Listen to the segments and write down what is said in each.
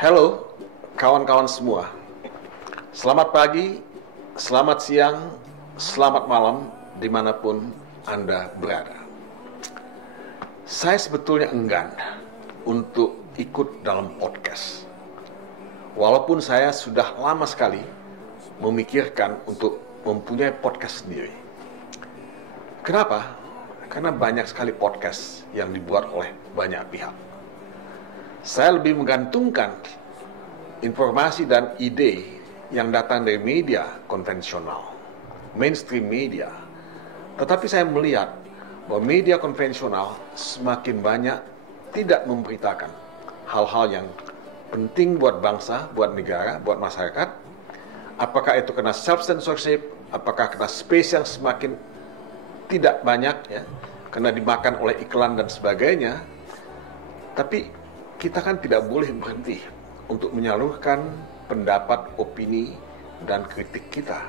Halo kawan-kawan semua. Selamat pagi, selamat siang, selamat malam dimanapun Anda berada. Saya sebetulnya enggan untuk ikut dalam podcast. Walaupun saya sudah lama sekali memikirkan untuk mempunyai podcast sendiri. Kenapa? Karena banyak sekali podcast yang dibuat oleh banyak pihak. Saya lebih menggantungkan informasi dan ide yang datang dari media konvensional, mainstream media. Tetapi saya melihat bahwa media konvensional semakin banyak tidak memberitakan hal-hal yang penting buat bangsa, buat negara, buat masyarakat. Apakah itu kena self-censorship, apakah kena space yang semakin tidak banyak, ya, kena dimakan oleh iklan dan sebagainya. Tapi kita kan tidak boleh berhenti untuk menyalurkan pendapat, opini, dan kritik kita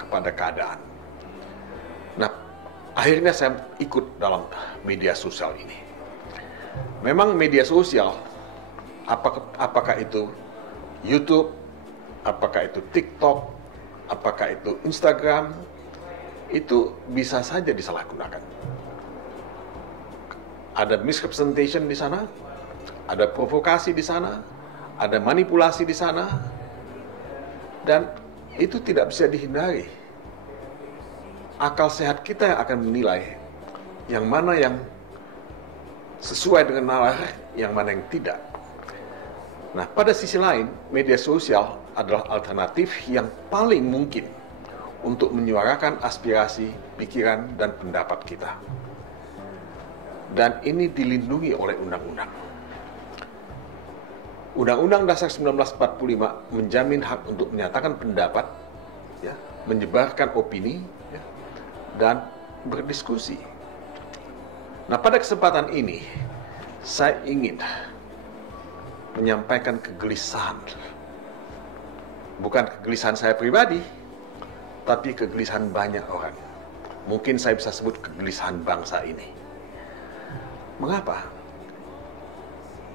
kepada keadaan. Nah, akhirnya saya ikut dalam media sosial ini. Memang media sosial, apakah itu YouTube, apakah itu TikTok, apakah itu Instagram, itu bisa saja disalahgunakan. Ada misrepresentation di sana, ada provokasi di sana, ada manipulasi di sana, dan itu tidak bisa dihindari. Akal sehat kita yang akan menilai yang mana yang sesuai dengan nalar, yang mana yang tidak. Nah, pada sisi lain, media sosial adalah alternatif yang paling mungkin untuk menyuarakan aspirasi, pikiran, dan pendapat kita. Dan ini dilindungi oleh undang-undang. Undang-Undang Dasar 1945 menjamin hak untuk menyatakan pendapat, ya, menyebarkan opini, ya, dan berdiskusi. Nah, pada kesempatan ini, saya ingin menyampaikan kegelisahan. Bukan kegelisahan saya pribadi, tapi kegelisahan banyak orang. Mungkin saya bisa sebut kegelisahan bangsa ini. Mengapa?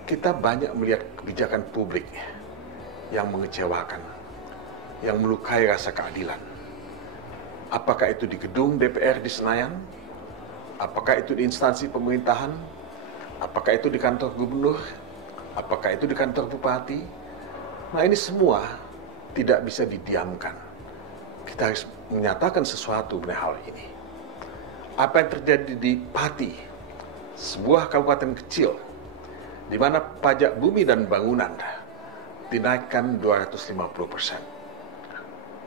Kita banyak melihat kebijakan publik yang mengecewakan, yang melukai rasa keadilan. Apakah itu di gedung DPR di Senayan? Apakah itu di instansi pemerintahan? Apakah itu di kantor gubernur? Apakah itu di kantor bupati? Nah, ini semua tidak bisa didiamkan. Kita harus menyatakan sesuatu mengenai hal ini. Apa yang terjadi di Pati, sebuah kabupaten kecil, di mana pajak bumi dan bangunan dinaikkan 250%.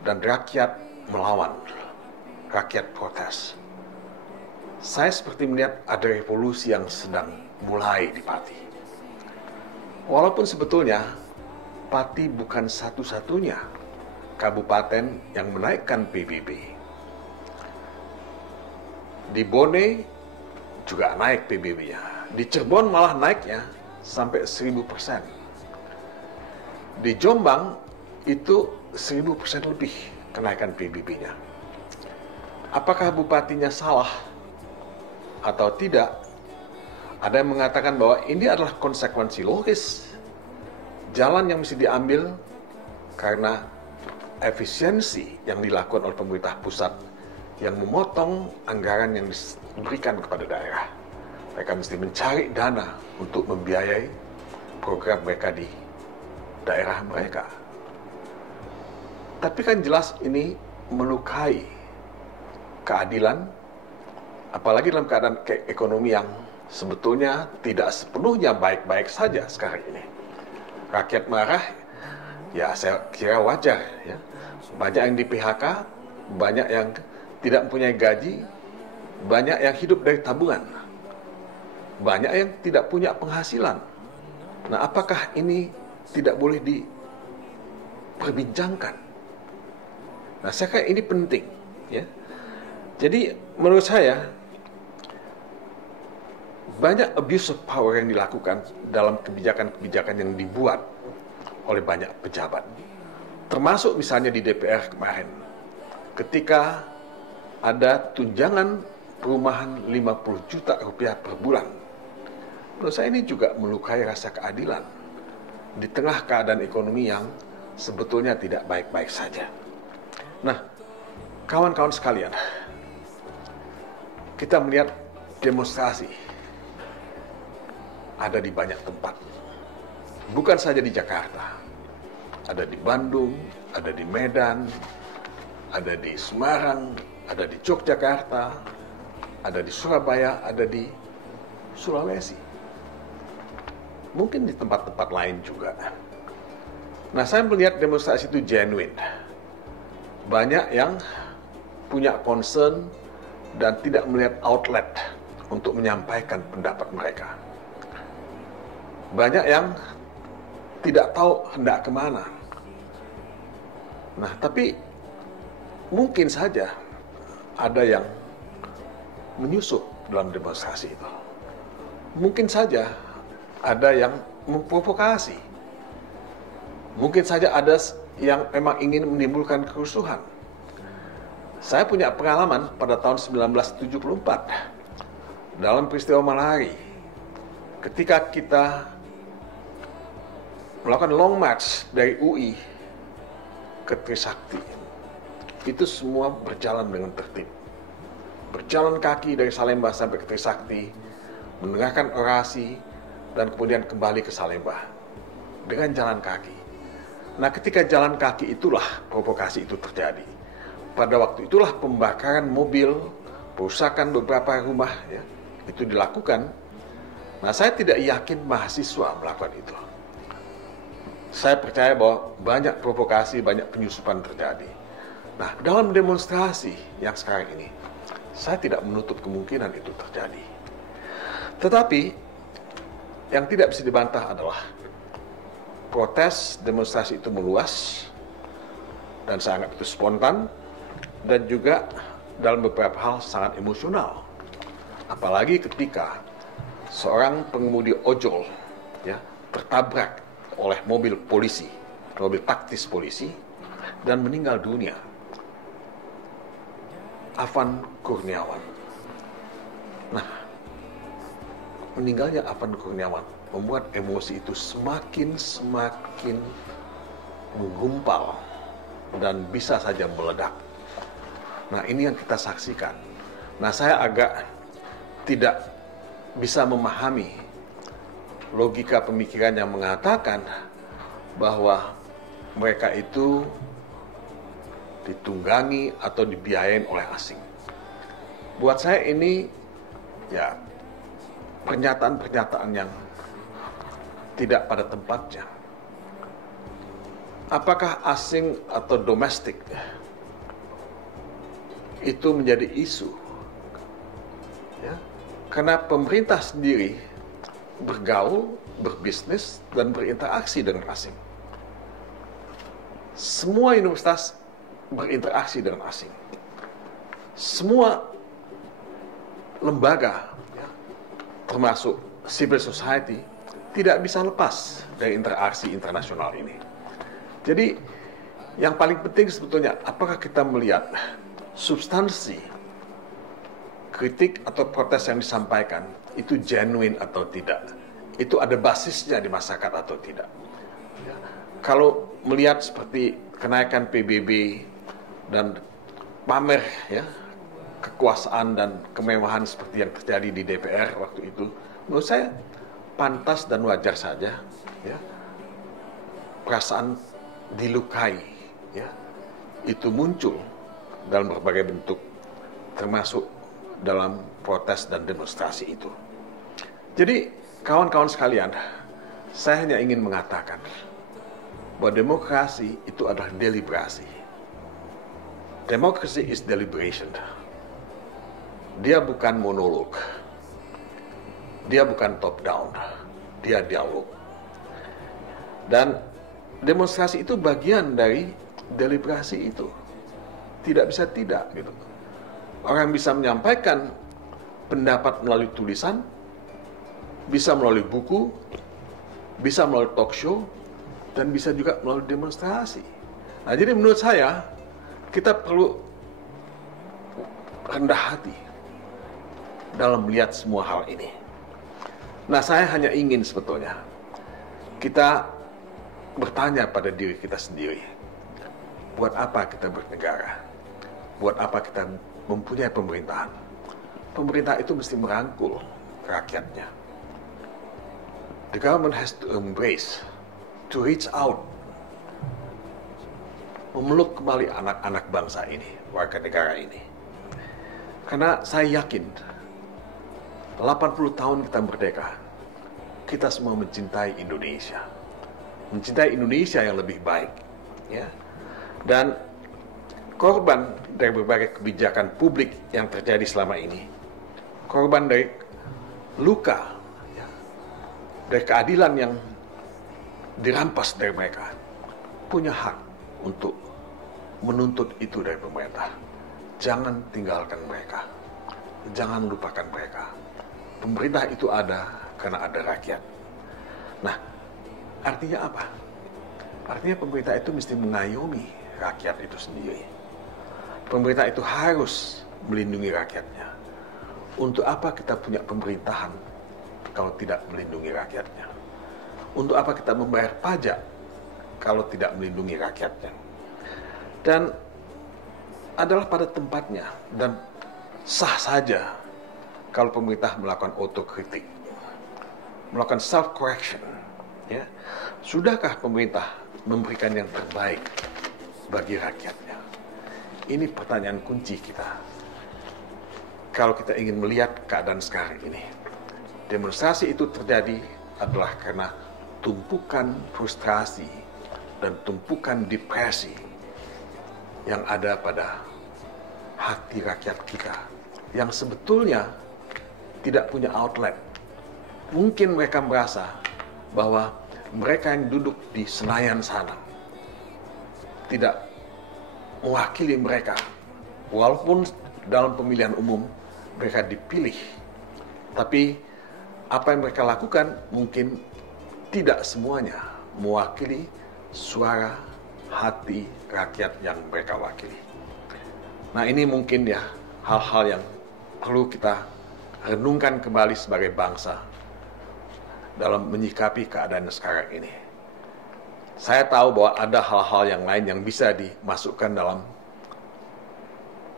Dan rakyat melawan, rakyat protes. Saya seperti melihat ada revolusi yang sedang mulai di Pati. Walaupun sebetulnya Pati bukan satu-satunya kabupaten yang menaikkan PBB. Di Bone juga naik PBB-nya. Di Cirebon malah naiknya sampai 1000%. Di Jombang itu 1000% lebih kenaikan PBB-nya. Apakah bupatinya salah atau tidak? Ada yang mengatakan bahwa ini adalah konsekuensi logis, jalan yang mesti diambil karena efisiensi yang dilakukan oleh pemerintah pusat yang memotong anggaran yang diberikan kepada daerah. Mereka mesti mencari dana untuk membiayai program mereka di daerah mereka. Tapi kan jelas ini melukai keadilan, apalagi dalam keadaan ekonomi yang sebetulnya tidak sepenuhnya baik-baik saja sekarang ini. Rakyat marah, ya saya kira wajar, ya. Banyak yang di PHK, banyak yang tidak mempunyai gaji, banyak yang hidup dari tabungan, banyak yang tidak punya penghasilan. Nah, apakah ini tidak boleh diperbincangkan? Nah, saya kira ini penting, ya. Jadi menurut saya banyak abuse of power yang dilakukan dalam kebijakan-kebijakan yang dibuat oleh banyak pejabat. Termasuk misalnya di DPR kemarin, ketika ada tunjangan perumahan 50 juta rupiah per bulan. Menurut saya ini juga melukai rasa keadilan. di tengah keadaan ekonomi yang sebetulnya tidak baik-baik saja. Nah, kawan-kawan sekalian, kita melihat demonstrasi ada di banyak tempat. Bukan saja di Jakarta, ada di Bandung, ada di Medan, ada di Semarang, ada di Yogyakarta, ada di Surabaya, ada di Sulawesi. Mungkin di tempat-tempat lain juga. Nah, saya melihat demonstrasi itu genuine. Banyak yang punya concern dan tidak melihat outlet untuk menyampaikan pendapat mereka. Banyak yang tidak tahu hendak kemana. Nah, tapi mungkin saja ada yang menyusup dalam demonstrasi itu. Mungkin saja ada yang memprovokasi. Mungkin saja ada yang memang ingin menimbulkan kerusuhan. Saya punya pengalaman pada tahun 1974 dalam peristiwa Malahari. Ketika kita melakukan long march dari UI ke Trisakti, itu semua berjalan dengan tertib. Berjalan kaki dari Salemba sampai ke Trisakti, mendengarkan orasi, dan kemudian kembali ke Salemba dengan jalan kaki. Nah, ketika jalan kaki itulah provokasi itu terjadi. Pada waktu itulah pembakaran mobil, perusakan beberapa rumah, ya, itu dilakukan. Nah, saya tidak yakin mahasiswa melakukan itu. Saya percaya bahwa banyak provokasi, banyak penyusupan terjadi. Nah, dalam demonstrasi yang sekarang ini, saya tidak menutup kemungkinan itu terjadi. Tetapi yang tidak bisa dibantah adalah protes demonstrasi itu meluas dan saya anggap itu spontan dan juga dalam beberapa hal sangat emosional. Apalagi ketika seorang pengemudi ojol, ya, tertabrak oleh mobil polisi, mobil taktis polisi, dan meninggal dunia. Afan Kurniawan. Nah, meninggalnya Afan Kurniawan membuat emosi itu semakin menggumpal dan bisa saja meledak. Nah, ini yang kita saksikan. Nah, saya agak tidak bisa memahami logika pemikiran yang mengatakan bahwa mereka itu ditunggangi atau dibiayain oleh asing. Buat saya ini ya pernyataan-pernyataan yang tidak pada tempatnya. Apakah asing atau domestik itu menjadi isu? Ya, karena pemerintah sendiri bergaul, berbisnis, dan berinteraksi dengan asing. Semua universitas berinteraksi dengan asing. Semua lembaga, ya, termasuk civil society, tidak bisa lepas dari interaksi internasional ini. Jadi, yang paling penting sebetulnya, apakah kita melihat substansi kritik atau protes yang disampaikan itu genuine atau tidak? Itu ada basisnya di masyarakat atau tidak? Ya. Kalau melihat seperti kenaikan PBB dan pamer, ya, kekuasaan dan kemewahan seperti yang terjadi di DPR waktu itu, menurut saya pantas dan wajar saja, ya, perasaan dilukai, ya, itu muncul dalam berbagai bentuk, termasuk dalam protes dan demonstrasi itu. Jadi, kawan-kawan sekalian, saya hanya ingin mengatakan bahwa demokrasi itu adalah deliberasi. Democracy is deliberation. Dia bukan monolog. Dia bukan top down. Dia dialog. Dan demonstrasi itu bagian dari deliberasi itu. Tidak bisa tidak, gitu. Orang bisa menyampaikan pendapat melalui tulisan, bisa melalui buku, bisa melalui talk show, dan bisa juga melalui demonstrasi. Nah, jadi menurut saya kita perlu rendah hati dalam melihat semua hal ini. Nah, saya hanya ingin sebetulnya kita bertanya pada diri kita sendiri, buat apa kita bernegara? Buat apa kita mempunyai pemerintahan? Pemerintah itu mesti merangkul rakyatnya. The government has to embrace, to reach out, memeluk kembali anak-anak bangsa ini, warga negara ini. Karena saya yakin 80 tahun kita merdeka, kita semua mencintai Indonesia. Mencintai Indonesia yang lebih baik, ya. Dan korban dari berbagai kebijakan publik yang terjadi selama ini, korban dari luka, ya, dari keadilan yang dirampas dari mereka, punya hak untuk menuntut itu dari pemerintah. Jangan tinggalkan mereka, jangan lupakan mereka. Pemerintah itu ada karena ada rakyat. Nah, artinya apa? Artinya pemerintah itu mesti mengayomi rakyat itu sendiri. Pemerintah itu harus melindungi rakyatnya. Untuk apa kita punya pemerintahan kalau tidak melindungi rakyatnya? Untuk apa kita membayar pajak kalau tidak melindungi rakyatnya? Dan adalah pada tempatnya dan sah saja kalau pemerintah melakukan otokritik, melakukan self-correction. Ya. Sudahkah pemerintah memberikan yang terbaik bagi rakyatnya? Ini pertanyaan kunci kita. Kalau kita ingin melihat keadaan sekarang ini, demonstrasi itu terjadi adalah karena tumpukan frustrasi dan tumpukan depresi yang ada pada hati rakyat kita, yang sebetulnya tidak punya outlet. Mungkin mereka merasa bahwa mereka yang duduk di Senayan sana tidak mewakili mereka, walaupun dalam pemilihan umum mereka dipilih, tapi apa yang mereka lakukan mungkin tidak semuanya mewakili suara hati rakyat yang mereka wakili. Nah, ini mungkin ya hal-hal yang perlu kita renungkan kembali sebagai bangsa dalam menyikapi keadaan sekarang ini. Saya tahu bahwa ada hal-hal yang lain yang bisa dimasukkan dalam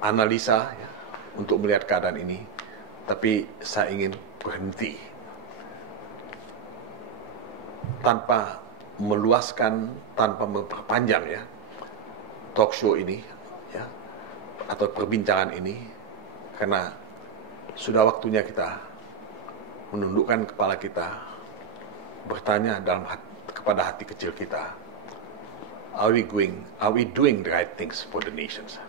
analisa ya, untuk melihat keadaan ini, tapi saya ingin berhenti tanpa meluaskan, tanpa memperpanjang ya talk show ini ya, atau perbincangan ini, karena sudah waktunya kita menundukkan kepala kita, bertanya kepada hati kecil kita, are we doing the right things for the nations?